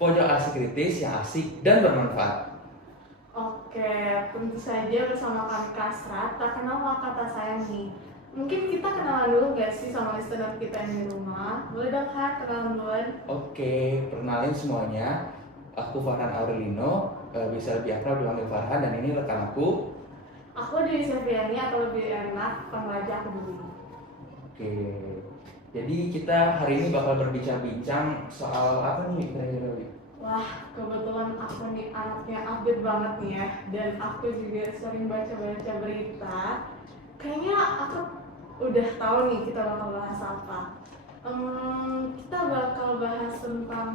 pojok asik kritis yang asik dan bermanfaat. Oke, tentu saja bersama kami Kasrat, tak kenal maka tak sayang nih. Mungkin kita kenalan dulu gak sih sama listener kita yang di rumah? Boleh dong Kak, kenalan duluan. Oke, perkenalin semuanya. Aku Farhan Aurelino, bisa lebih akrab dipanggil Farhan, dan ini rekan aku. Aku Dewi Septiani atau lebih enak panggil aja aku dulu. Oke, jadi kita hari ini bakal berbincang-bincang soal apa nih kira-kira, Wi? Wah, kebetulan aku nih anaknya update banget nih ya. Dan aku juga sering baca-baca berita. Kayaknya aku udah tahu nih kita bakal bahas apa. Kita bakal bahas tentang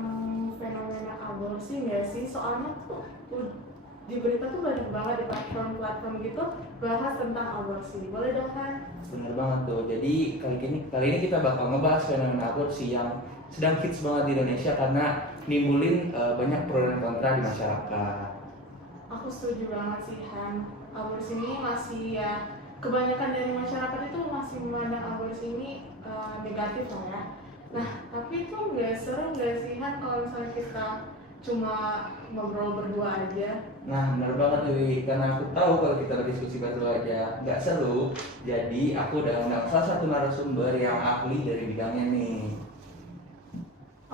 fenomena aborsi nggak sih? Soalnya tuh di berita tuh banyak banget di platform-platform gitu bahas tentang aborsi. Boleh dong kan? Bener banget tuh. Jadi kali ini kita bakal ngebahas fenomena aborsi yang sedang hits banget di Indonesia karena nimbulin banyak pro dan kontra di masyarakat. Aku setuju banget sih Han. Aborsi ini masih ya, kebanyakan dari masyarakat itu masih memandang aborsi ini negatif lah ya. Nah, tapi itu nggak seru nggak sih Han kalau misalnya kita cuma ngobrol berdua aja? Nah, benar banget Dewi, karena aku tahu kalau kita berdiskusi berdua aja nggak seru. Jadi aku udah undang salah satu narasumber yang ahli dari bidangnya nih.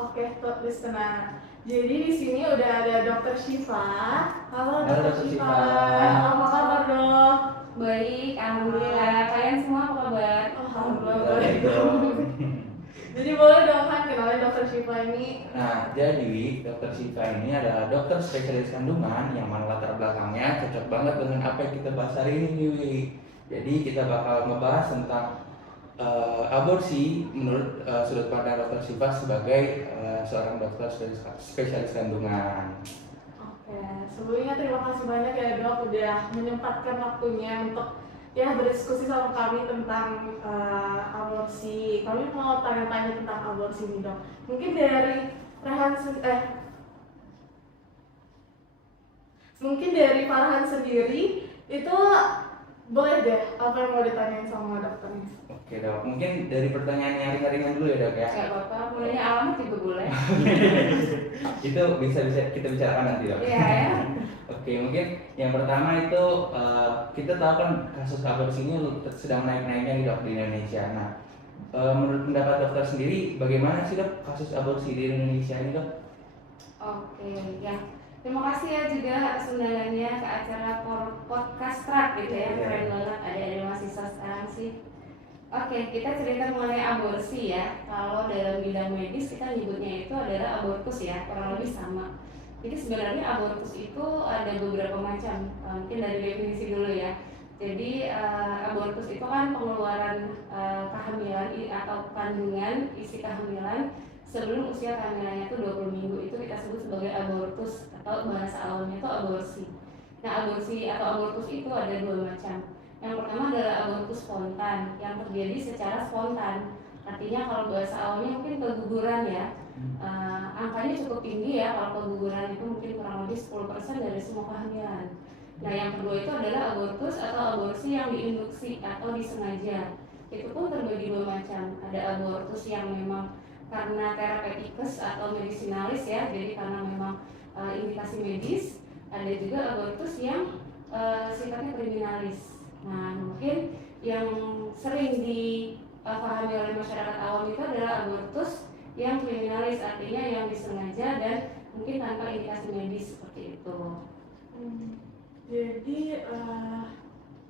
Oke, top listener. Jadi di sini udah ada Dokter Syifa. Halo Halo, Dokter Dr. Syifa. Syifa. Apa kabar dok? Baik, alhamdulillah. Kalian semua apa kabar? Alhamdulillah Baik baik. dong. Jadi boleh dong kan kenalin Dokter Syifa ini. Nah, jadi Dokter Syifa ini adalah dokter spesialis kandungan yang mana latar belakangnya cocok banget dengan apa yang kita bahas hari ini nih, Wi. Jadi kita bakal ngebahas tentang aborsi menurut sudut pandang Dokter Syifa sebagai seorang dokter spesialis kandungan. Oke, sebelumnya terima kasih banyak ya dok udah menyempatkan waktunya untuk ya berdiskusi sama kami tentang aborsi. Kami mau tanya-tanya tentang aborsi nih dok. Mungkin dari mungkin dari Farhan sendiri itu boleh deh apa yang mau ditanyain sama dokternya. Oke dok, mungkin dari pertanyaan yang ringan-ringan dulu ya dok ya. Gak apa-apa, mulainya alamat juga boleh. Itu bisa kita bicarakan nanti dok. Iya ya. Oke, mungkin yang pertama itu kita tahu kan kasus aborsi ini sedang naik-naiknya nih dok di Indonesia. Nah, menurut pendapat dokter sendiri, bagaimana sih dok kasus aborsi di Indonesia ini dok? Oke, ya. Terima kasih ya juga atas undangannya ke acara podcast track gitu ya. Keren banget, ada mahasiswa sekarang sih. Oke, kita cerita mengenai aborsi ya. Kalau dalam bidang medis kita nyebutnya itu adalah abortus ya, kurang lebih sama. Jadi sebenarnya abortus itu ada beberapa macam. Mungkin dari definisi dulu ya. Jadi abortus itu kan pengeluaran kehamilan atau kandungan isi kehamilan sebelum usia kehamilannya itu 20 minggu, itu kita sebut sebagai abortus atau bahasa awalnya itu aborsi. Nah, aborsi atau abortus itu ada dua macam. Yang pertama adalah abortus spontan yang terjadi secara spontan. Artinya kalau bahasa awalnya mungkin keguguran ya. Angkanya cukup tinggi ya, kalau keguguran itu mungkin kurang lebih 10% dari semua kehamilan. Nah, yang kedua itu adalah abortus atau aborsi yang diinduksi atau disengaja. Itu pun terbagi dua macam. Ada abortus yang memang karena terapeutikes atau medisinalis ya, jadi karena memang indikasi medis. Ada juga abortus yang sifatnya kriminalis. Nah, mungkin yang sering dipahami oleh masyarakat awam itu adalah abortus yang kriminalis, artinya yang disengaja dan mungkin tanpa indikasi medis seperti itu. Jadi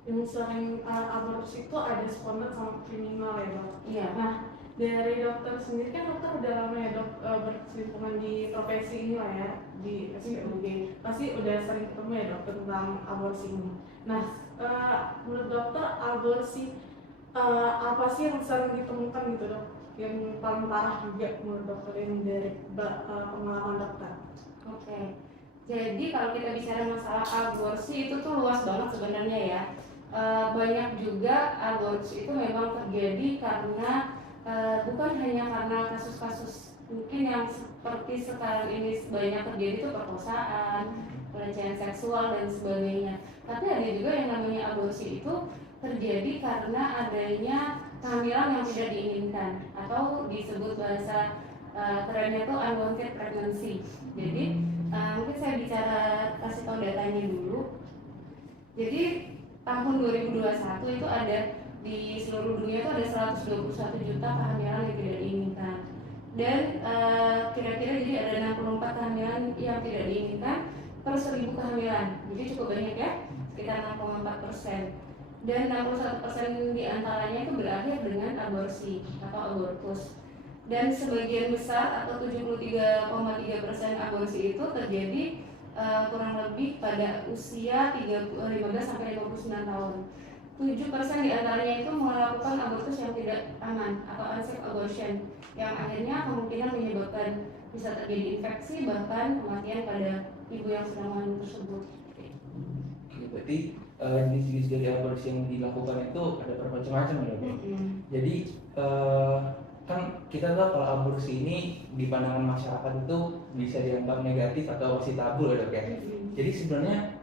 yang sering aborsi itu ada spontan sama kriminal ya dok. Iya. Nah, dari dokter sendiri kan dokter udah lama ya dok berkecimpung di profesi ini lah ya, di SPOG. Pasti udah sering ketemu ya dok tentang aborsi ini. Nah, menurut dokter aborsi apa sih yang sering ditemukan gitu dok? Yang paling parah juga menurut dokter yang dari pengalaman dokter. Oke. Jadi kalau kita bicara masalah aborsi itu tuh luas banget sebenarnya ya. Banyak juga aborsi itu memang terjadi karena bukan hanya karena kasus-kasus mungkin yang seperti sekarang ini banyak terjadi itu perkosaan, pelecehan seksual dan sebagainya. Tapi ada juga yang namanya aborsi itu terjadi karena adanya kehamilan yang tidak diinginkan atau disebut bahasa kerennya tuh unwanted pregnancy. Jadi mungkin saya kasih tahu datanya dulu. Jadi tahun 2021 itu ada di seluruh dunia itu ada 121 juta kehamilan yang tidak diinginkan. Dan kira-kira jadi ada 64 kehamilan yang tidak diinginkan per 1000 kehamilan. Jadi cukup banyak ya, sekitar 6,4%. Dan 61% di antaranya itu berakhir dengan aborsi atau abortus. Dan sebagian besar atau 73,3% aborsi itu terjadi kurang lebih pada usia 15 sampai 59 tahun. 7% di antaranya itu melakukan abortus yang tidak aman atau unsafe abortion, yang akhirnya kemungkinan menyebabkan bisa terjadi infeksi bahkan kematian pada ibu yang sedang mengandung tersebut. Berarti jenis-jenis dari aborsi yang dilakukan itu ada bermacam-macam ya dok. Jadi kan kita tahu kalau aborsi ini di pandangan masyarakat itu bisa dianggap negatif atau masih tabu ya dok ya. Jadi sebenarnya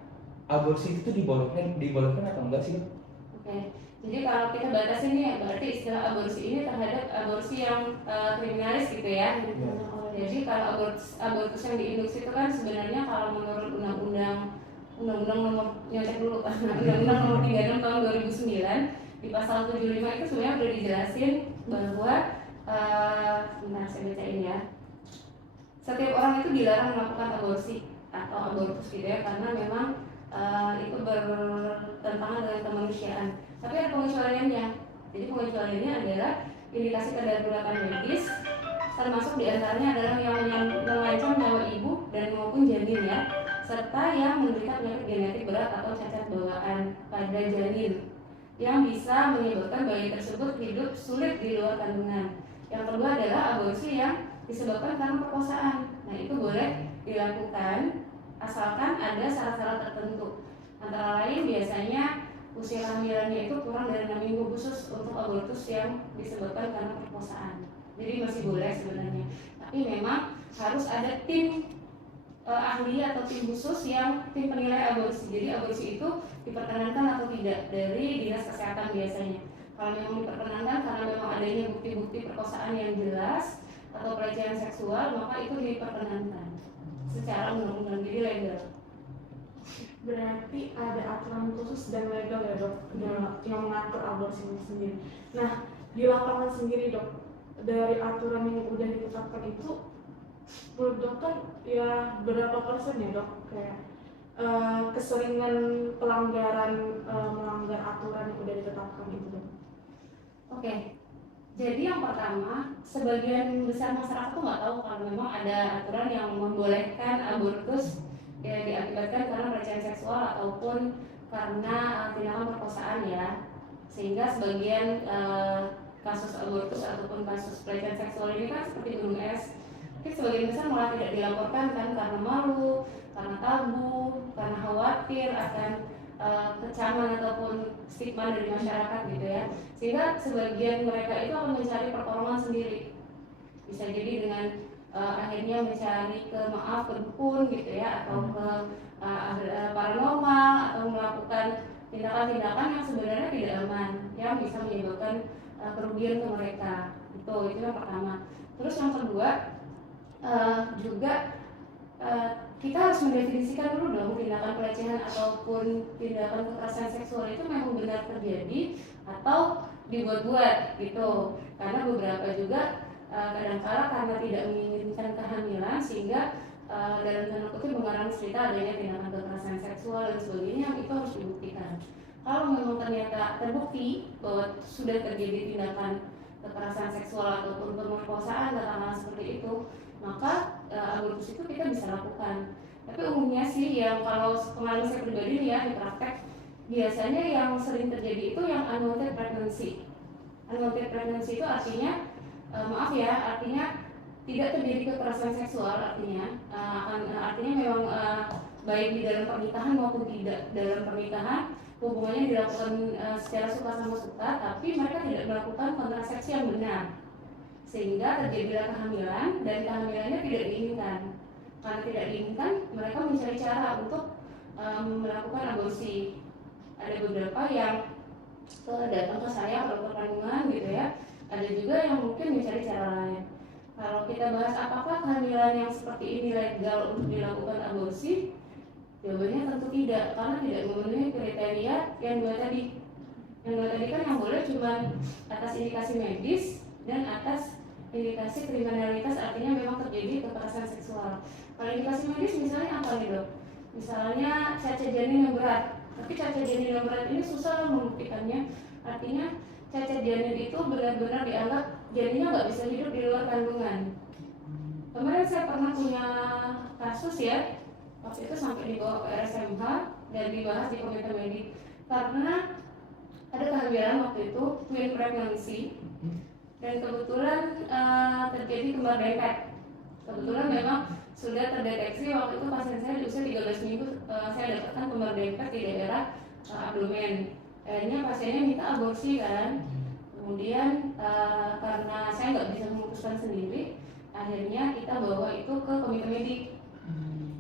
aborsi itu dibolehkan atau enggak sih dok? Oke, jadi kalau kita batasin nih berarti istilah aborsi ini terhadap aborsi yang kriminalis gitu ya. Jadi kalau abortus yang diinduksi itu kan sebenarnya kalau menurut undang-undang nomor nyontek dulu undang-undang nomor 36 tahun 2009 di pasal 75 itu sebenarnya udah dijelasin bahwa sebentar saya bacain ya. Setiap orang itu dilarang melakukan aborsi atau abortus gitu ya, karena memang itu bertentangan dengan kemanusiaan. Tapi ada pengecualiannya. Jadi pengecualiannya adalah indikasi kedaruratan medis, termasuk diantaranya adalah yang mengancam nyawa ibu dan maupun janin ya, serta yang menderita penyakit genetik berat atau cacat bawaan pada janin yang bisa menyebabkan bayi tersebut hidup sulit di luar kandungan. Yang kedua adalah aborsi yang disebabkan karena perkosaan. Nah itu boleh dilakukan asalkan ada syarat-syarat tertentu. Antara lain biasanya usia kehamilannya itu kurang dari 6 minggu khusus untuk abortus yang disebabkan karena perkosaan. Jadi masih boleh sebenarnya. Tapi memang harus ada tim ahli atau tim khusus yang tim penilai aborsi. Jadi aborsi itu diperkenankan atau tidak dari dinas kesehatan biasanya. Kalau memang diperkenankan karena memang adanya bukti-bukti perkosaan yang jelas atau pelecehan seksual, maka itu diperkenankan secara undang-undang, jadi legal. Berarti ada aturan khusus dan legal ya dok yang mengatur aborsi ini sendiri. Nah di lapangan sendiri dok, dari aturan yang udah ditetapkan itu menurut dokter ya berapa persen ya dok kayak keseringan pelanggaran melanggar aturan yang udah ditetapkan itu dok? Oke, jadi yang pertama, sebagian besar masyarakat tuh nggak tahu kalau memang ada aturan yang membolehkan abortus ya, diakibatkan karena pelecehan seksual ataupun karena tindakan perkosaan ya. Sehingga sebagian kasus abortus ataupun kasus pelecehan seksual ini kan seperti gunung es, tapi sebagian besar malah tidak dilaporkan kan karena malu, karena tabu, karena khawatir akan kecaman ataupun stigma dari masyarakat gitu ya, sehingga sebagian mereka itu akan mencari pertolongan sendiri, bisa jadi dengan akhirnya mencari ke dukun gitu ya, atau ke paranormal, atau melakukan tindakan-tindakan yang sebenarnya tidak aman yang bisa menyebabkan kerugian ke mereka. Itu yang pertama. Terus yang kedua juga kita harus mendefinisikan dulu dong tindakan pelecehan ataupun tindakan kekerasan seksual itu memang benar terjadi atau dibuat-buat gitu. Karena beberapa juga kadang-kala karena tidak menginginkan kehamilan sehingga dalam tanda kutip mengarang cerita adanya tindakan kekerasan seksual dan sebagainya, yang itu harus dibuktikan. Kalau memang ternyata terbukti bahwa sudah terjadi tindakan kekerasan seksual ataupun pemerkosaan katakanlah seperti itu, maka abortus itu kita bisa lakukan. Tapi umumnya sih yang kalau pengalaman saya pribadi nih ya di praktek, biasanya yang sering terjadi itu yang unwanted pregnancy. Unwanted pregnancy itu artinya artinya tidak terjadi kekerasan seksual, artinya memang baik di dalam pernikahan maupun tidak dalam pernikahan hubungannya dilakukan secara suka sama suka, tapi mereka tidak melakukan kontrasepsi yang benar, sehingga terjadilah kehamilan dan kehamilannya tidak diinginkan. Karena tidak diinginkan, mereka mencari cara untuk melakukan aborsi. Ada beberapa yang datang ke saya ke dokter kandungan gitu ya. Ada juga yang mungkin mencari cara lain. Kalau kita bahas apakah kehamilan yang seperti ini legal untuk dilakukan aborsi, jawabannya tentu tidak, karena tidak memenuhi kriteria yang dua tadi. Yang dua tadi kan yang boleh cuma atas indikasi medis dan atas indikasi kriminalitas, artinya memang terjadi kekerasan seksual. Kalau indikasi medis misalnya apa nih dok? Misalnya cacat janin yang berat, tapi cacat janin yang berat ini susah membuktikannya. Artinya cacat janin itu benar-benar dianggap janinnya nggak bisa hidup di luar kandungan. Kemarin saya pernah punya kasus ya, waktu itu sampai dibawa ke RSMH dan dibahas di komite medik karena ada kehamilan waktu itu twin pregnancy dan kebetulan terjadi kembar dempet. Kebetulan memang sudah terdeteksi waktu itu pasien saya di usia 13 minggu saya dapatkan kembar dempet di daerah abdomen. Akhirnya pasiennya minta aborsi kan. Kemudian karena saya nggak bisa memutuskan sendiri, akhirnya kita bawa itu ke komite medik.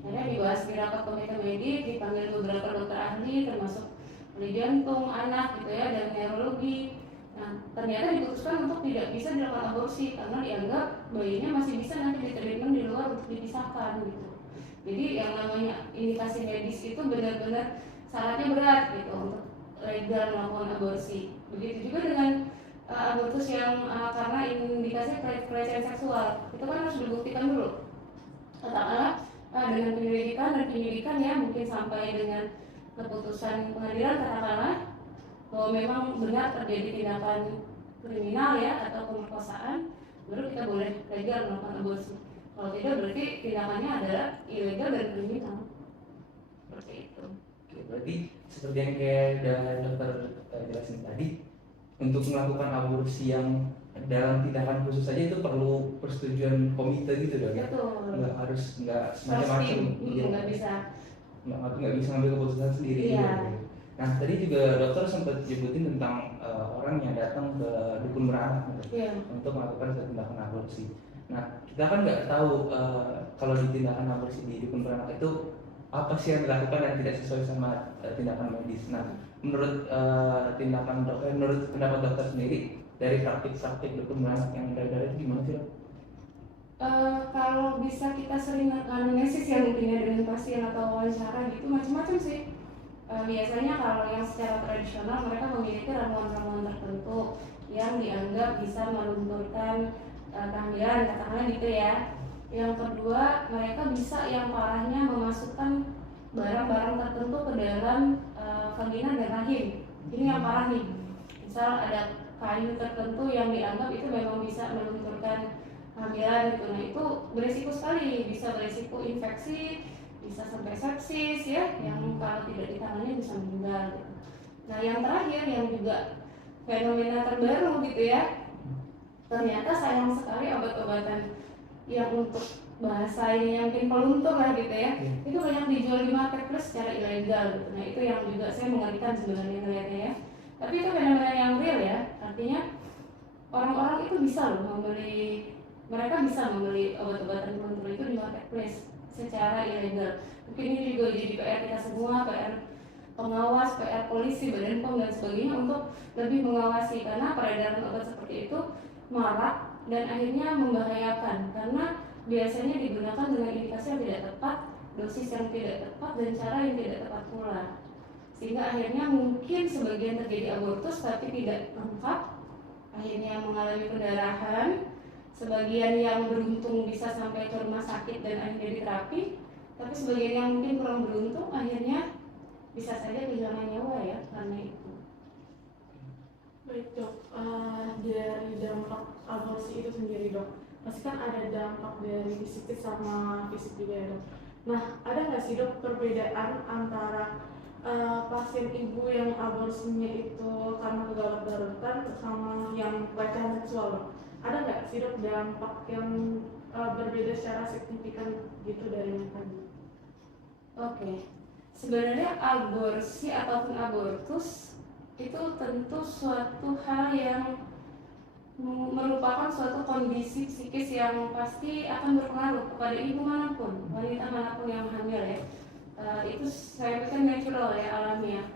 Akhirnya dibahas di rapat komite medik, dipanggil beberapa dokter ahli termasuk ahli jantung, anak gitu ya, dan neurologi. Nah, ternyata diputuskan untuk tidak bisa dilakukan aborsi karena dianggap bayinya masih bisa nanti ditreatment di luar untuk dipisahkan gitu. Jadi yang namanya indikasi medis itu benar-benar syaratnya berat gitu untuk legal melakukan aborsi. Begitu juga dengan abortus yang karena indikasi pelecehan seksual, itu kan harus dibuktikan dulu. Katakanlah dengan penyelidikan dan penyidikan ya, mungkin sampai dengan keputusan pengadilan katakanlah bahwa memang benar terjadi tindakan kriminal ya atau pemerkosaan, baru kita boleh legal melakukan aborsi. Kalau tidak berarti tindakannya adalah ilegal dan kriminal. Seperti itu. Oke, berarti seperti yang kayak udah dokter jelasin tadi, untuk melakukan aborsi yang dalam tindakan khusus saja itu perlu persetujuan komite gitu dong ya? Betul. Nggak semacam-macam. Nggak bisa. Nggak bisa ngambil keputusan sendiri. Iya. Gitu. Nah tadi juga dokter sempat nyebutin tentang orang yang datang ke dukun beranak gitu, Iya. untuk melakukan suatu tindakan aborsi. Nah kita kan nggak tahu kalau di tindakan aborsi di dukun beranak itu apa sih yang dilakukan dan tidak sesuai sama tindakan medis. Nah menurut menurut pendapat dokter sendiri dari praktik-praktik dukun beranak yang dari itu gimana sih dok? Kalau bisa kita sering anamnesis ya mungkin ya dengan pasien atau wawancara gitu macam-macam sih. Biasanya kalau yang secara tradisional mereka memiliki ramuan-ramuan tertentu yang dianggap bisa melunturkan kehamilan katakanlah gitu ya. Yang kedua mereka bisa yang parahnya memasukkan barang-barang tertentu ke dalam vagina dan rahim. Ini yang parah nih. Misal ada kayu tertentu yang dianggap itu memang bisa melunturkan kehamilan gitu. Nah itu beresiko sekali, bisa beresiko infeksi, bisa sampai sepsis ya, yang kalau tidak ditangani bisa meninggal gitu. Nah yang terakhir yang juga fenomena terbaru gitu ya, ternyata sayang sekali obat-obatan yang untuk bahasa ini yang mungkin peluntur lah gitu ya, itu banyak dijual di marketplace secara ilegal gitu. Nah itu yang juga saya mengerikan sebenarnya melihatnya ya. Tapi itu fenomena yang real ya, artinya orang-orang itu bisa loh mereka bisa membeli obat-obatan peluntur itu di marketplace secara ilegal. Mungkin ini juga jadi PR kita semua, PR pengawas, PR polisi, Badan POM dan sebagainya untuk lebih mengawasi karena peredaran obat seperti itu marak dan akhirnya membahayakan karena biasanya digunakan dengan indikasi yang tidak tepat, dosis yang tidak tepat dan cara yang tidak tepat pula. Sehingga akhirnya mungkin sebagian terjadi abortus tapi tidak lengkap, akhirnya mengalami pendarahan. Sebagian yang beruntung bisa sampai ke rumah sakit dan akhirnya diterapi, tapi sebagian yang mungkin kurang beruntung akhirnya bisa saja kehilangan nyawa ya karena itu. Baik dok, dari dampak aborsi itu sendiri dok, pasti kan ada dampak dari psikis sama fisik juga ya dok. Nah ada nggak sih dok perbedaan antara pasien ibu yang aborsinya itu karena kegawat darurat sama yang pelecehan seksual dok? Ada nggak sih dok dampak yang berbeda secara signifikan gitu dari mereka? Oke, sebenarnya aborsi ataupun abortus itu tentu suatu hal yang merupakan suatu kondisi psikis yang pasti akan berpengaruh kepada ibu manapun, wanita manapun yang hamil ya. Itu saya pikir natural ya, alamiah.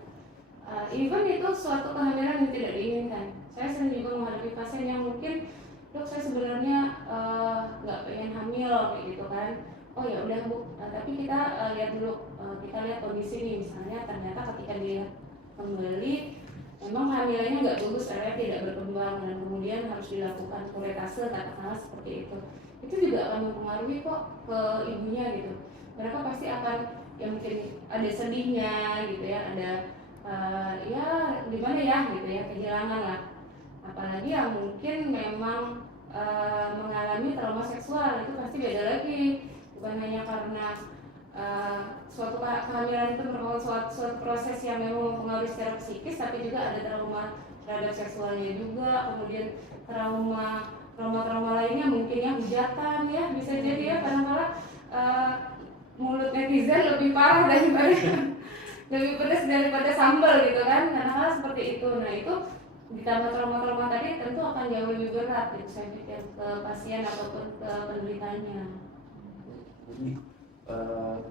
Even itu suatu kehamilan yang tidak diinginkan. Saya sering juga menghadapi pasien yang mungkin dok saya sebenarnya nggak pengen hamil kayak gitu kan. Oh ya udah bu, tapi kita lihat dulu, kita lihat kondisi nih, misalnya ternyata ketika dia kembali memang kehamilannya nggak bagus karena tidak berkembang dan kemudian harus dilakukan kuretase katakanlah seperti itu juga akan mempengaruhi kok ke ibunya gitu. Mereka pasti akan ya mungkin ada sedihnya gitu ya, ada ya gimana ya gitu ya, kehilangan lah. Apalagi yang mungkin memang mengalami trauma seksual, itu pasti beda lagi, bukan hanya karena suatu kehamilan itu merupakan suatu proses yang memang mempengaruhi secara psikis, tapi juga ada trauma terhadap seksualnya juga, kemudian trauma lainnya mungkin yang hujatan ya, bisa jadi ya kadang-kadang mulut netizen lebih parah daripada lebih pedas daripada sambal gitu kan, kadang-kadang seperti itu. Nah itu ditambah trauma tadi tentu akan jauh lebih berat gitu saya pikir ke pasien ataupun ke penderitanya. Jadi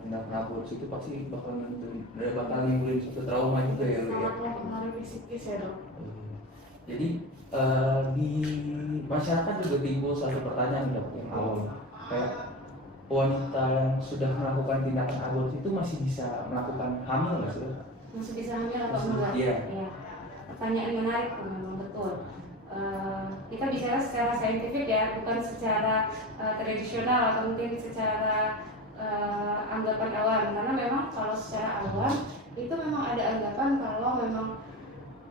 tindakan aborsi itu pasti bakal nimbulin suatu trauma juga ya, Lu ya. Sangat mempengaruhi psikis ya dok. Jadi di masyarakat juga timbul satu pertanyaan dok yang awal, kayak wanita yang sudah melakukan tindakan aborsi itu masih bisa melakukan hamil nggak sih? Masih bisa hamil atau enggak? Iya. Ya. Pertanyaan menarik memang betul. Kita bicara secara saintifik ya, bukan secara tradisional atau mungkin secara anggapan awam, karena memang kalau secara awam itu memang ada anggapan kalau memang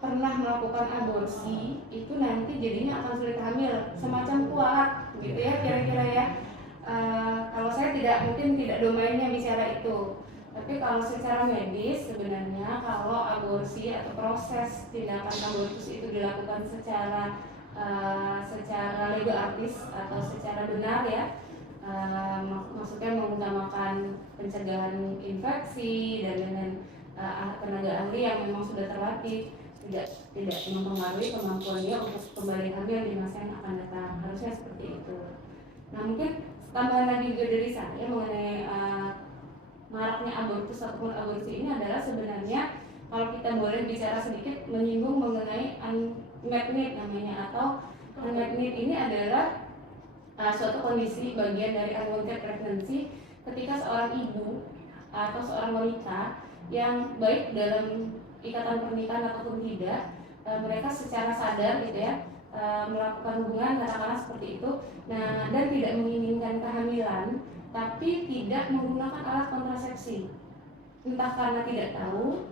pernah melakukan aborsi itu nanti jadinya akan sulit hamil, semacam kuat gitu ya kira-kira ya. Kalau saya mungkin tidak domainnya bicara itu, tapi kalau secara medis sebenarnya kalau aborsi atau proses tindakan abortus itu dilakukan secara legal atau secara benar ya, maksudnya mengutamakan pencegahan infeksi dan dengan tenaga ahli yang memang sudah terlatih, tidak mempengaruhi kemampuannya untuk kembali hamil di masa yang akan datang, harusnya seperti itu. Nah mungkin tambahan lagi juga dari saya mengenai maraknya abortus ataupun aborsi ini adalah sebenarnya kalau kita boleh bicara sedikit menyinggung mengenai unmet need namanya, atau unmet need ini adalah suatu kondisi bagian dari unwanted pregnancy ketika seorang ibu atau seorang wanita yang baik dalam ikatan pernikahan ataupun tidak, mereka secara sadar gitu ya melakukan hubungan katakanlah seperti itu, nah dan tidak menginginkan kehamilan tapi tidak menggunakan alat kontrasepsi, entah karena tidak tahu,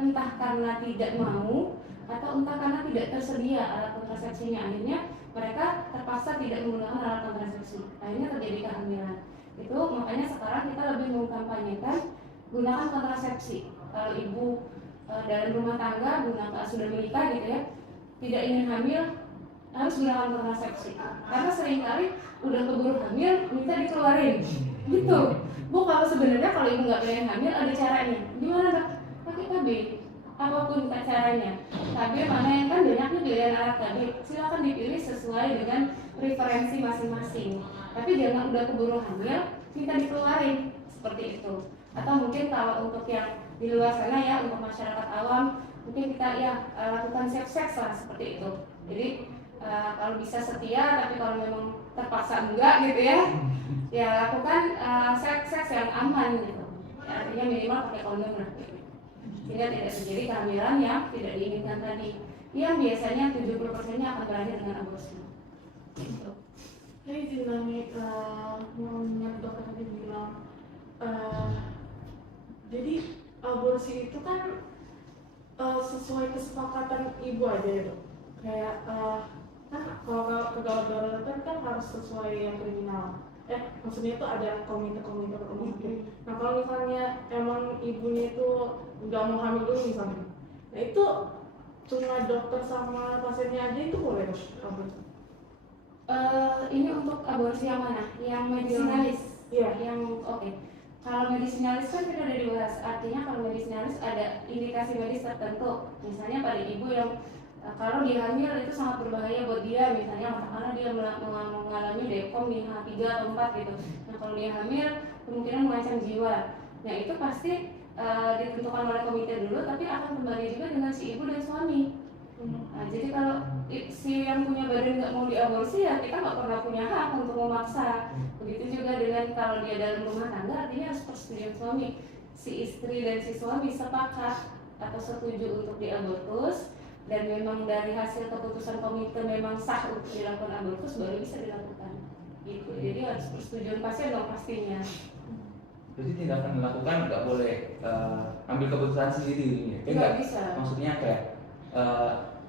entah karena tidak mau, atau entah karena tidak tersedia alat kontrasepsinya, akhirnya mereka terpaksa tidak menggunakan alat kontrasepsi, akhirnya terjadi kehamilan. Itu makanya sekarang kita lebih mengkampanyekan gunakan kontrasepsi. Kalau ibu dalam rumah tangga sudah menikah gitu ya, tidak ingin hamil, harus gunakan kontrasepsi, karena seringkali udah keburu hamil minta dikeluarin gitu. Bu, kalau sebenarnya kalau ibu nggak pengen hamil ada caranya. Gimana dok? Pakai KB, apapun caranya. KB mana yang kan banyaknya pilihan alat KB, silakan dipilih sesuai dengan preferensi masing-masing. Tapi jangan udah keburu hamil minta dikeluarin seperti itu. Atau mungkin kalau untuk yang di luar sana ya, untuk masyarakat awam mungkin kita ya lakukan seks lah seperti itu. Jadi kalau bisa setia, tapi kalau memang terpaksa enggak gitu ya lakukan seks yang aman gitu ya, artinya minimal pakai kondom lah gitu. Sehingga tidak terjadi kehamilan yang tidak diinginkan tadi, yang biasanya 70%-nya akan berakhir dengan aborsi gitu. Jadi dinamik mengingat dokter tadi bilang jadi aborsi itu kan sesuai kesepakatan ibu aja ya dok, kayak kan kalau kegawat daruratan kan harus sesuai yang kriminal, maksudnya itu ada komite rumah sakit. Nah kalau misalnya emang ibunya itu nggak mau hamil dulu misalnya, nah itu cuma dokter sama pasiennya aja itu boleh dok aborsi? Ini untuk aborsi yang mana? Yang medisinalis? Iya. Yang oke. Kalau medisinalis kan tidak ada dibahas. Artinya kalau medisinalis ada indikasi medis tertentu. Misalnya pada ibu yang kalau dia hamil itu sangat berbahaya buat dia, misalnya karena dia mengalami dekom di H3 atau 4 gitu. Nah kalau dia hamil kemungkinan mengancam jiwa. Nah itu pasti ditentukan oleh komite dulu, tapi akan kembali juga dengan si ibu dan suami. Nah, jadi kalau si yang punya badan nggak mau diaborsi ya kita nggak pernah punya hak untuk memaksa. Begitu juga dengan kalau dia dalam rumah tangga, artinya harus persetujuan suami. Si istri dan si suami sepakat atau setuju untuk diabortus, dan memang dari hasil keputusan komite memang sah untuk dilakukan abortus, baru bisa dilakukan. Gitu. Jadi harus persetujuan pasien dong pastinya. Berarti tindakan melakukan nggak boleh ambil keputusan sendiri, ya? Nggak bisa. Maksudnya kayak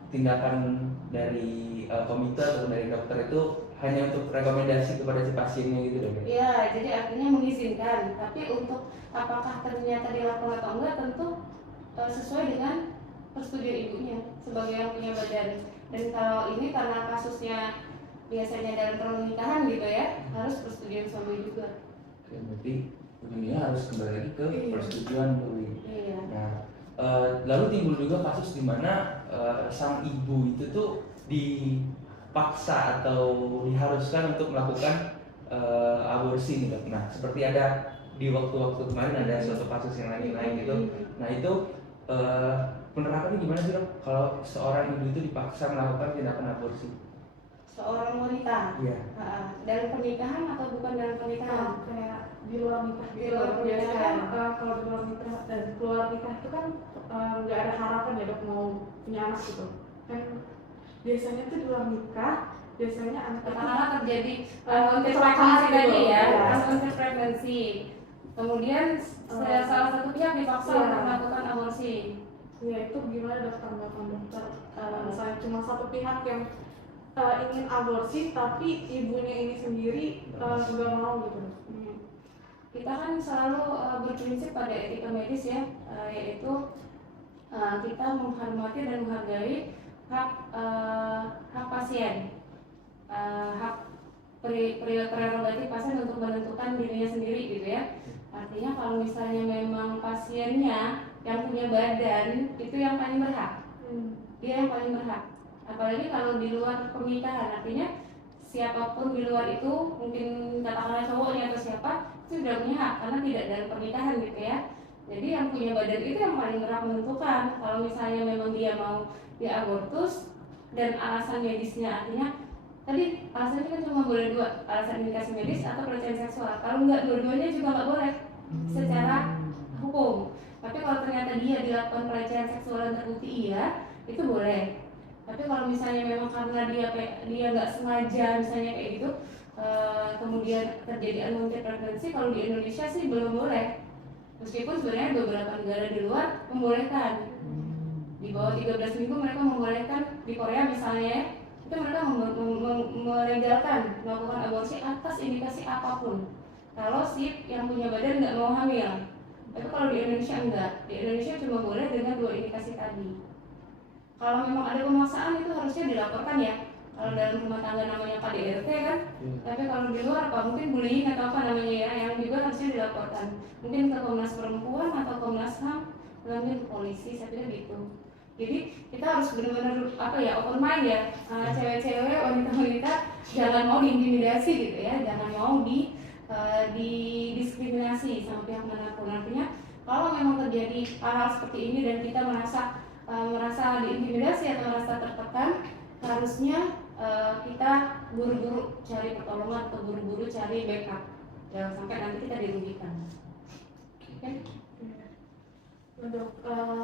tindakan dari komite atau dari dokter itu hanya untuk rekomendasi kepada si pasiennya gitu dong? Iya, jadi artinya mengizinkan. Tapi untuk apakah ternyata dilakukan atau enggak tentu sesuai dengan persetujuan ibunya sebagai yang punya badan. Dan kalau ini karena kasusnya biasanya dalam pernikahan gitu ya, harus persetujuan suami juga. Oke, berarti ujungnya harus kembali lagi ke persetujuan dulu. Iya. Nah, lalu timbul juga kasus di mana sang ibu itu tuh dipaksa atau diharuskan untuk melakukan aborsi nih dok. Nah, seperti ada di waktu-waktu kemarin ada suatu kasus yang lain-lain gitu. Nah itu penerapannya gimana sih dok? Kalau seorang ibu itu dipaksa melakukan tindakan aborsi? Seorang wanita. Iya. Dalam pernikahan atau bukan dalam pernikahan? Kayak di luar nikah. Di luar biasanya pernikahan. kan kalau di luar nikah dan keluar nikah itu kan nggak ada harapan ya dok mau punya anak gitu. Kan biasanya tuh di luar nikah biasanya anak Katakanlah terjadi kecelakaan pregnancy gitu. tadi ya, Iya. unwanted pregnancy. Kemudian salah satu pihak dipaksa Iya. untuk melakukan aborsi. Ya itu gimana dok tanggapan dokter? Misalnya cuma satu pihak yang ingin aborsi tapi ibunya ini sendiri nggak mau gitu. Kita kan selalu berprinsip pada etika medis ya, yaitu kita menghormati dan menghargai hak pasien, hak prerogatif pasien untuk menentukan dirinya sendiri gitu ya. Artinya kalau misalnya memang pasiennya yang punya badan itu yang paling berhak, dia yang paling berhak. Apalagi kalau di luar pernikahan, artinya siapapun di luar itu, mungkin katakanlah cowoknya atau siapa, itu sudah punya hak karena tidak dalam pernikahan gitu ya. Jadi yang punya badan itu yang paling berhak menentukan. Kalau misalnya memang dia mau diabortus dan alasan medisnya, artinya tadi alasannya kan cuma boleh dua, alasan indikasi medis atau pelecehan seksual. Kalau nggak dua-duanya juga nggak boleh secara hukum. Tapi kalau ternyata dia dilakukan pelecehan seksual dan terbukti iya, itu boleh. Tapi kalau misalnya memang karena dia nggak sengaja misalnya kayak gitu, kemudian terjadi unwanted pregnancy, kalau di Indonesia sih belum boleh. Meskipun sebenarnya beberapa negara di luar membolehkan. Di bawah 13 minggu mereka membolehkan, di Korea misalnya itu mereka melegalkan melakukan aborsi atas indikasi apapun. Kalau si yang punya badan nggak mau hamil. Tapi kalau di Indonesia enggak. Di Indonesia cuma boleh dengan dua indikasi tadi. Kalau memang ada pemaksaan itu harusnya dilaporkan ya. Kalau dalam rumah tangga namanya KDRT kan. Tapi kalau di luar apa mungkin bullying atau apa namanya ya, yang juga harusnya dilaporkan. Mungkin ke Komnas Perempuan atau Komnas HAM, mungkin ke polisi, saya pikir gitu. Jadi kita harus benar-benar open mind ya. Cewek-cewek, wanita-wanita jangan mau diintimidasi gitu ya, jangan mau didiskriminasi sama pihak manapun. Artinya kalau memang terjadi hal-hal seperti ini dan kita merasa diintimidasi atau merasa tertekan, harusnya kita buru-buru cari pertolongan atau buru-buru cari backup, jangan sampai nanti kita dirugikan. Oke? Untuk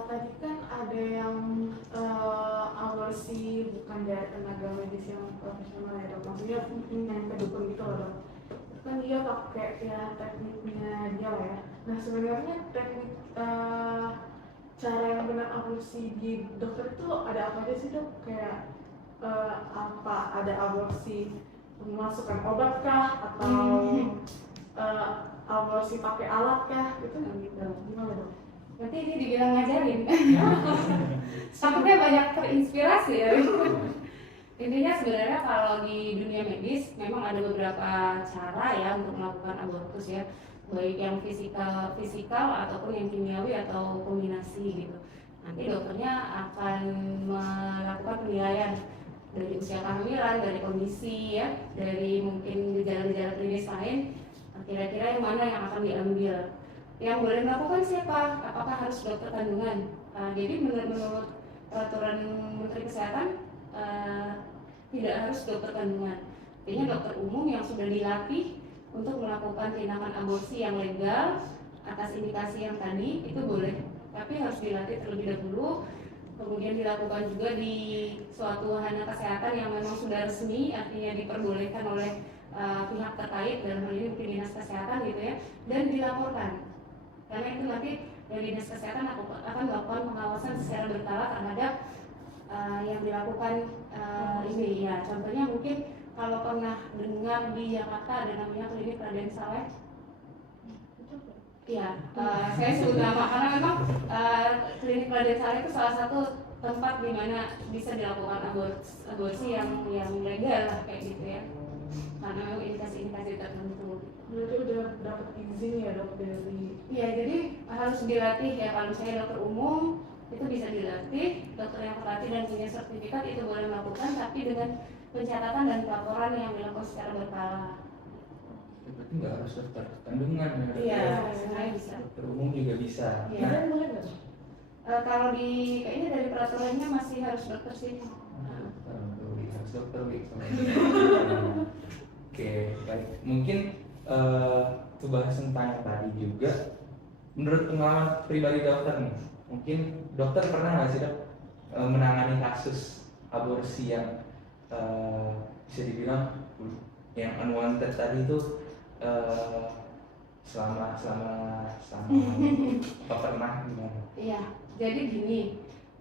tadi kan ada yang aborsi bukan dari tenaga medis yang profesional ya dok, maksudnya yang kedukun gitu loh dok. Kan dia pakai ya tekniknya dia lah ya. Nah sebenarnya teknik cara yang benar aborsi di dokter itu ada apa aja sih dok? Kayak apa ada aborsi memasukkan obat kah atau aborsi pakai alat kah? Itu gitu. Gimana dok? Nanti ini dibilang ngajarin. Takutnya banyak terinspirasi ya. Intinya sebenarnya kalau di dunia medis memang ada beberapa cara ya untuk melakukan abortus ya, baik yang fisikal ataupun yang kimiawi atau kombinasi gitu. Nanti dokternya akan melakukan penilaian dari usia kehamilan, dari kondisi ya, dari mungkin gejala-gejala klinis lain, kira-kira yang mana yang akan diambil. Yang boleh melakukan siapa? Apakah harus dokter kandungan? Jadi menurut peraturan Menteri Kesehatan tidak harus dokter kandungan. Artinya dokter umum yang sudah dilatih untuk melakukan tindakan aborsi yang legal atas indikasi yang tadi itu boleh, tapi harus dilatih terlebih dahulu. Kemudian dilakukan juga di suatu wahana kesehatan yang memang sudah resmi, artinya diperbolehkan oleh pihak terkait, dalam hal ini mungkin dinas kesehatan gitu ya, dan dilaporkan. Karena itu nanti dari dinas kesehatan akan melakukan pengawasan secara berkala terhadap yang dilakukan ini ya. Contohnya mungkin kalau pernah dengar di Jakarta ada namanya klinik Raden Saleh. Iya, saya sebut nama karena memang klinik Raden Saleh itu salah satu tempat di mana bisa dilakukan aborsi yang legal lah kayak gitu ya. Karena memang indikasi-indikasi tertentu. Berarti udah dapat izin ya dok dari? Iya, jadi harus dilatih ya. Kalau misalnya dokter umum itu bisa dilatih, dokter yang terlatih dan punya sertifikat itu boleh melakukan, tapi dengan pencatatan dan pelaporan yang dilakukan secara berkala. Berarti nggak harus dokter kandungan ya? Iya, sebenarnya bisa. Dokter umum juga bisa. Iya. Nah, boleh nggak? Kalau di kayaknya dari peraturannya masih harus dokter sih. Harus dokter gitu. Oke, baik. Mungkin itu bahas tentang yang tadi juga. Menurut pengalaman pribadi dokter nih, mungkin dokter pernah nggak sih dok menangani kasus aborsi yang bisa dibilang yang unwanted tadi itu selama apa pernah gimana? Iya, jadi gini,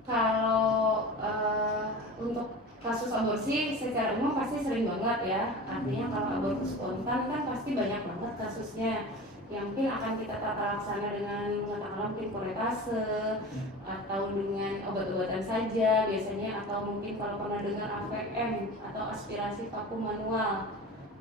kalau untuk kasus aborsi secara umum pasti sering banget ya. Artinya kalau abortus spontan kan pasti banyak banget kasusnya yang mungkin akan kita tata laksana dengan mengatakan mungkin koretase atau dengan obat-obatan saja biasanya, atau mungkin kalau pernah dengar AVM atau aspirasi vakum manual,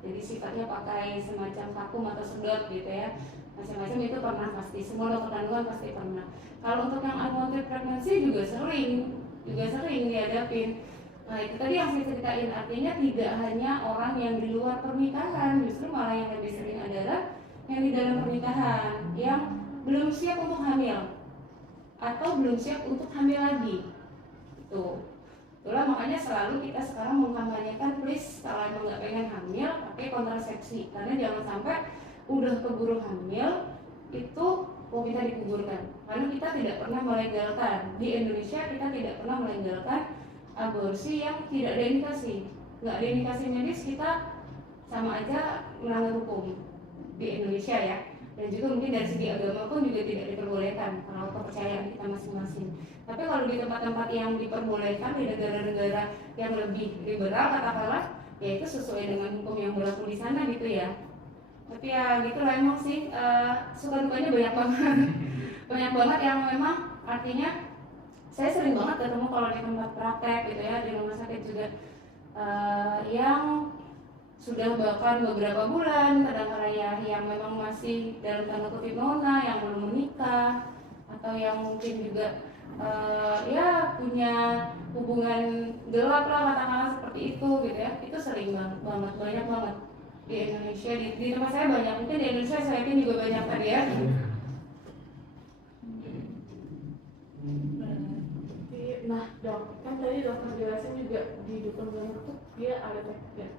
jadi sifatnya pakai semacam vakum atau sedot gitu ya, macam-macam itu pernah pasti, semua dokter kandungan pasti pernah. Kalau untuk yang unwanted pregnancy juga sering dihadapin. Nah itu tadi yang saya ceritain, artinya tidak hanya orang yang di luar pernikahan, justru malah yang lebih sering adalah yang di dalam pernikahan yang belum siap untuk hamil atau belum siap untuk hamil lagi. Itulah makanya selalu kita sekarang mengkampanyekan, please kalau emang nggak pengen hamil pakai kontrasepsi, karena jangan sampai udah keburu hamil itu kita dikuburkan. Karena kita tidak pernah melegalkan di Indonesia, kita tidak pernah melegalkan aborsi yang tidak ada indikasi. Nggak ada indikasi medis, kita sama aja melanggar hukum di Indonesia ya. Dan juga mungkin dari segi agama pun juga tidak diperbolehkan kalau kepercayaan kita masing-masing. Tapi kalau di tempat-tempat yang diperbolehkan, di negara-negara yang lebih liberal katakanlah, ya itu sesuai dengan hukum yang berlaku di sana gitu ya. Tapi ya gitulah emang sih, suka dukanya banyak banget. Banyak banget yang memang artinya saya sering banget ketemu kalau di tempat praktek gitu ya, di rumah sakit juga yang sudah bahkan beberapa bulan, kadang-kadang ya yang memang masih dalam tanda kutip nona, yang belum menikah, atau yang mungkin juga ya punya hubungan gelap lah katakanlah seperti itu gitu ya. Itu sering banget, banyak banget di Indonesia, di tempat saya banyak, mungkin di Indonesia saya yakin juga banyak tadi ya. Nah dok, kan tadi dokter jelasin juga di dukun banyak tuh dia ada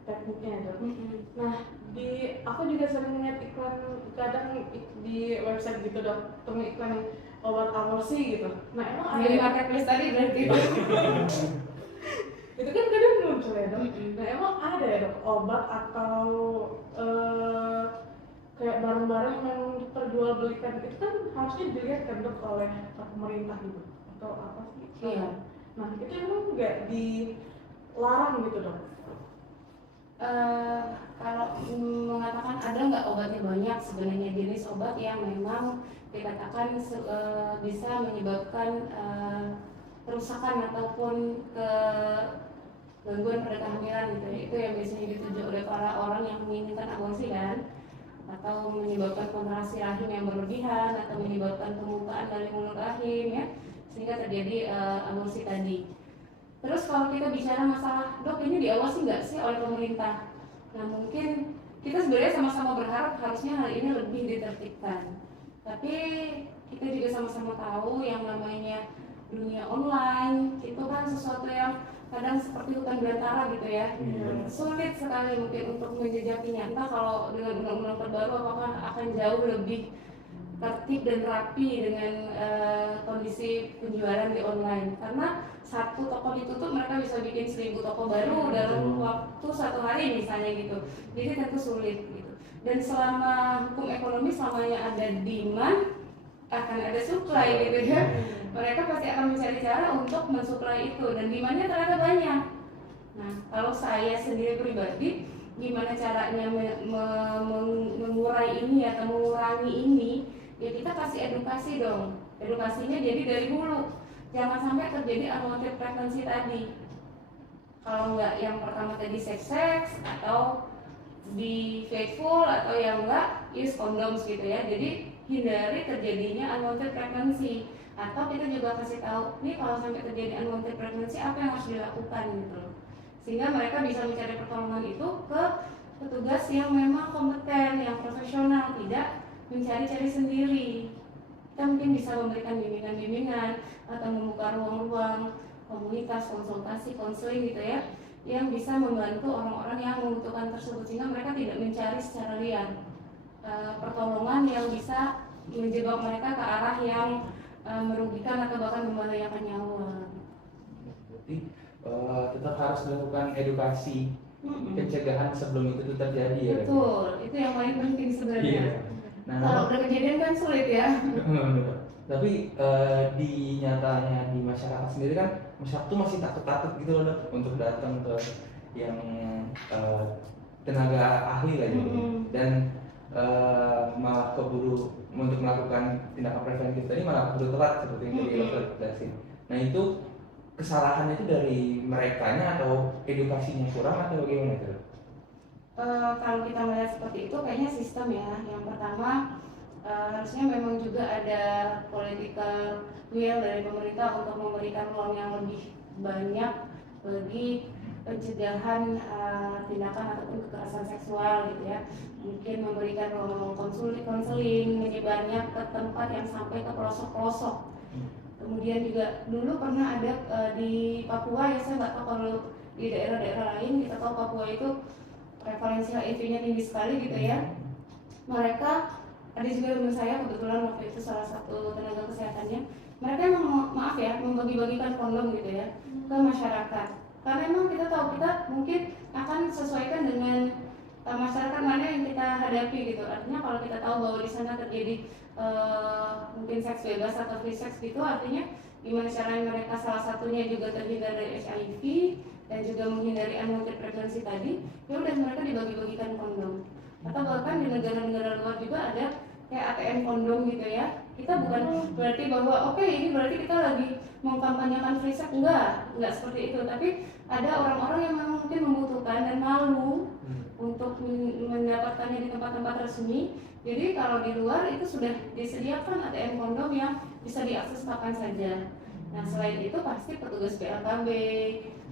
tekniknya dok. Nah aku juga sering lihat iklan kadang di website gitu dok, temu iklan obat aborsi gitu. Nah emang ada Di marketplace tadi berarti itu kan kadang muncul ya dok. Nah emang ada ya dok obat atau kayak barang-barang yang diperjualbelikan itu kan harusnya dilihat kan dok oleh pemerintah gitu atau apa sih? Iya. Nah itu emang nggak dilarang gitu dok? Kalau mengatakan ada nggak obatnya, banyak sebenarnya jenis obat yang memang dikatakan bisa menyebabkan kerusakan ataupun gangguan pada kehamilan gitu. Itu yang biasanya dituju oleh para orang yang menginginkan aborsi kan, atau menyebabkan kontraksi rahim yang berlebihan, atau menyebabkan pembukaan dari mulut rahim ya, sehingga terjadi aborsi tadi. Terus kalau kita bicara masalah dok ini diawasi nggak sih oleh pemerintah? Nah mungkin kita sebenarnya sama-sama berharap harusnya hal ini lebih ditertibkan. Tapi kita juga sama-sama tahu yang namanya dunia online itu kan sesuatu yang kadang seperti hutan belantara gitu ya. Sulit sekali mungkin untuk menjejakinya. Entah kalau dengan undang-undang terbaru apakah akan jauh lebih tertib dan rapi dengan kondisi penjualan di online, karena satu toko ditutup mereka bisa bikin 1000 toko baru dalam waktu 1 hari misalnya gitu, jadi tentu sulit gitu. Dan selama hukum ekonomi, selamanya ada demand akan ada supply gitu ya, mereka pasti akan mencari cara untuk mensuplai itu, dan demandnya ternyata banyak. Nah, kalau saya sendiri pribadi, gimana caranya mengurai ini atau mengurangi ini, ya kita kasih edukasi dong. Edukasinya jadi dari hulu, jangan sampai terjadi unwanted pregnancy tadi. Kalau nggak yang pertama tadi sex atau be faithful, atau yang enggak use condoms gitu ya. Jadi hindari terjadinya unwanted pregnancy. Atau kita juga kasih tahu nih, kalau sampai terjadi unwanted pregnancy apa yang harus dilakukan gitu, sehingga mereka bisa mencari pertolongan itu ke petugas yang memang kompeten, yang profesional, tidak mencari-cari sendiri. Kita mungkin bisa memberikan bimbingan-bimbingan atau membuka ruang-ruang komunitas, konsultasi, konseling gitu ya, yang bisa membantu orang-orang yang membutuhkan tersebut, sehingga mereka tidak mencari secara liar pertolongan yang bisa menjebak mereka ke arah yang merugikan atau bahkan membahayakan nyawa. Berarti tetap harus dilakukan edukasi pencegahan sebelum itu terjadi ya. Betul, itu yang paling penting sebenarnya. Iya. Nah, kalau udah kejadian kan sulit ya. Tapi di nyatanya di masyarakat sendiri kan, masyarakat tuh masih takut-takut gitu loh Dok, untuk datang ke yang tenaga ahli lah gitu. Dan malah keburu untuk melakukan tindakan preventif tadi malah keburu telat seperti yang tadi dokter jelasin. Nah itu kesalahannya itu dari merekanya atau edukasinya kurang atau bagaimana itu? Kalau kita melihat seperti itu kayaknya sistem ya. Yang pertama harusnya memang juga ada political will dari pemerintah untuk memberikan ruang yang lebih banyak bagi pencegahan tindakan ataupun kekerasan seksual gitu ya. Mungkin memberikan ruang konseling, menyebarnya ke tempat yang sampai ke pelosok-pelosok. Kemudian juga dulu pernah ada di Papua ya, saya nggak tahu kalau di daerah-daerah lain. Kita tahu Papua itu prevalensi HIV-nya tinggi sekali gitu ya. Mereka, ada juga teman saya kebetulan waktu itu salah satu tenaga kesehatannya, mereka emang maaf ya membagi-bagikan kondom gitu ya ke masyarakat. Karena memang kita tahu kita mungkin akan sesuaikan dengan masyarakat mana yang kita hadapi gitu. Artinya kalau kita tahu bahwa di sana terjadi mungkin seks bebas atau free sex gitu, artinya gimana caranya mereka salah satunya juga terhindar dari HIV dan juga menghindari unwanted pregnancy tadi, ya udah mereka dibagi-bagikan kondom. Atau bahkan di negara-negara luar juga ada kayak ATM kondom gitu ya. Kita bukan berarti bahwa oke, ini berarti kita lagi mengkampanyekan free sex, enggak seperti itu. Tapi ada orang-orang yang memang mungkin membutuhkan dan malu untuk mendapatkannya di tempat-tempat resmi. Jadi kalau di luar itu sudah disediakan ATM kondom yang bisa diakses kapan saja. Nah selain itu pasti petugas PLKB,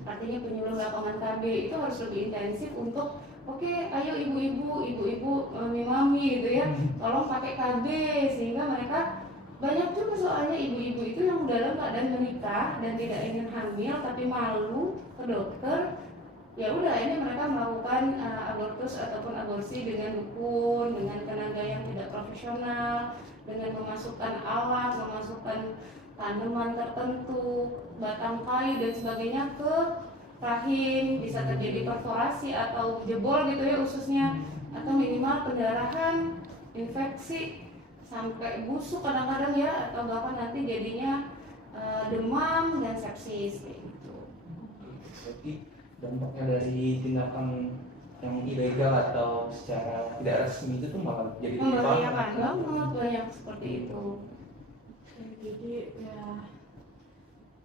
artinya penyuluh lapangan KB itu harus lebih intensif untuk oke, ayo ibu-ibu, mami-mami gitu ya, tolong pakai KB, sehingga mereka banyak juga soalnya ibu-ibu itu yang dalam keadaan menikah dan tidak ingin hamil tapi malu ke dokter. Ya udah, ini mereka melakukan abortus ataupun aborsi dengan dukun, dengan tenaga yang tidak profesional, dengan memasukkan alat, memasukkan tanaman tertentu, batang kayu dan sebagainya ke rahim, bisa terjadi perforasi atau jebol gitu ya ususnya, atau minimal pendarahan, infeksi, sampai busuk kadang-kadang ya, atau bahkan nanti jadinya demam dan sepsis kayak gitu. Jadi dampaknya dari tindakan yang ilegal atau secara tidak resmi itu tuh malah jadi membahayakan banget, banyak seperti itu. Jadi ya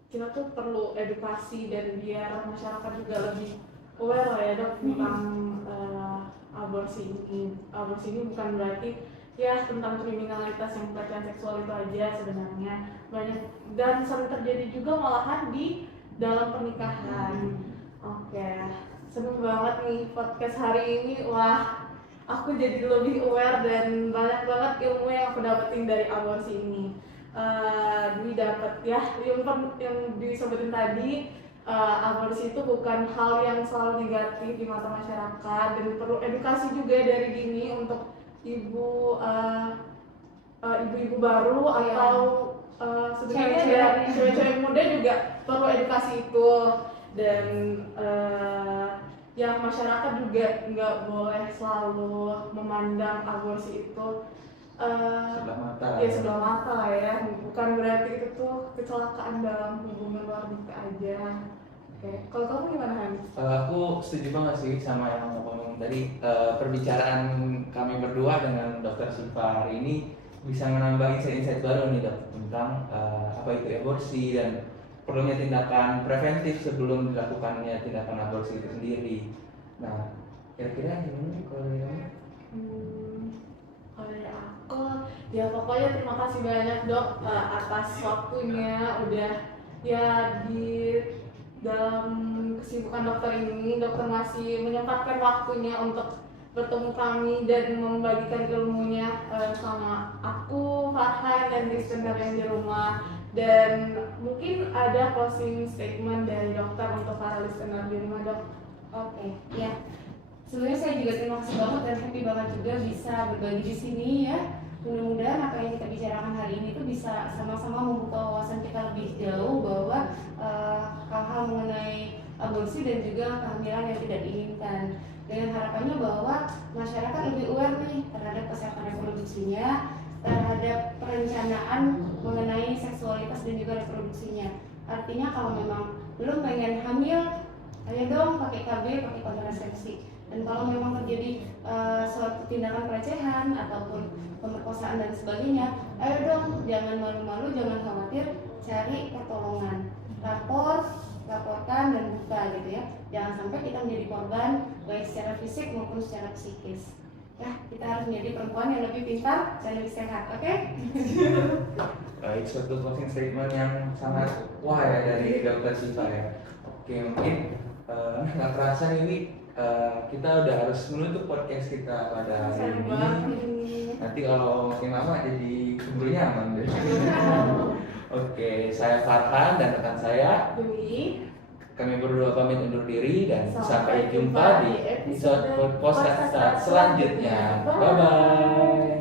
kita tuh perlu edukasi dan biar masyarakat juga lebih aware lah ya Dok tentang aborsi ini. Aborsi ini bukan berarti ya tentang kriminalitas yang pelecehan seksual itu aja, sebenarnya banyak dan sering terjadi juga malahan di dalam pernikahan. Oke, seneng banget nih podcast hari ini. Wah, aku jadi lebih aware dan banyak banget ilmu yang aku dapetin dari aborsi ini. Dwi dapat ya yang disebutin tadi, aborsi itu bukan hal yang selalu negatif di mata masyarakat dan perlu edukasi juga dari dini untuk ibu-ibu baru atau sebenarnya dari cewek-cewek muda juga perlu edukasi itu. Dan ya masyarakat juga nggak boleh selalu memandang aborsi itu Sebelah mata. ya sebelah mata lah ya, bukan berarti itu tuh kecelakaan dalam hubungan luar nikah aja. Oke, kalau kamu gimana Han? Aku setuju banget sih sama yang kamu ngomong tadi. Perbicaraan kami berdua dengan Dokter Siva hari ini bisa menambah insight-insight baru nih dok tentang apa itu aborsi dan perlunya tindakan preventif sebelum dilakukannya tindakan aborsi itu sendiri. Nah, kira-kira gimana nih kalau dari kamu? Kalau dari aku, ya pokoknya terima kasih banyak dok atas waktunya udah ya di dalam kesibukan dokter ini, dokter masih menyempatkan waktunya untuk bertemu kami dan membagikan ilmunya sama aku, Farhan, dan listener yang di rumah. Dan mungkin ada closing statement dari dokter untuk para listener di rumah dok. Oke, ya. Sebenarnya saya juga terima kasih banget dan happy banget juga bisa berbagi di sini ya. Mudah-mudahan apa yang kita bicarakan hari ini itu bisa sama-sama membuka wawasan kita lebih jauh bahwa hal-hal mengenai aborsi dan juga kehamilan yang tidak diinginkan. Dengan harapannya bahwa masyarakat lebih aware nih terhadap kesehatan reproduksinya, terhadap perencanaan mengenai seksualitas dan juga reproduksinya. Artinya kalau memang belum pengen hamil, ayo dong pakai KB, pakai kontrasepsi. Dan kalau memang terjadi suatu tindakan pelecehan ataupun pemerkosaan dan sebagainya, ayo dong jangan malu-malu, jangan khawatir, cari pertolongan, laporkan dan buka gitu ya. Jangan sampai kita menjadi korban baik secara fisik maupun secara psikis. Ya, kita harus menjadi perempuan yang lebih pintar dan lebih sehat, oke? Baik, suatu closing statement yang sangat wah ya dari Dokter Siva ya. Oke, mungkin nggak terasa nih Wi, kita udah harus menutup podcast kita pada hari ini. Nanti kalau makin lama jadi keburu nyaman deh. Oke, saya Farhan dan rekan saya Dwi. Kami berdua pamit undur diri dan sampai jumpa di episode podcast selanjutnya. Bye bye.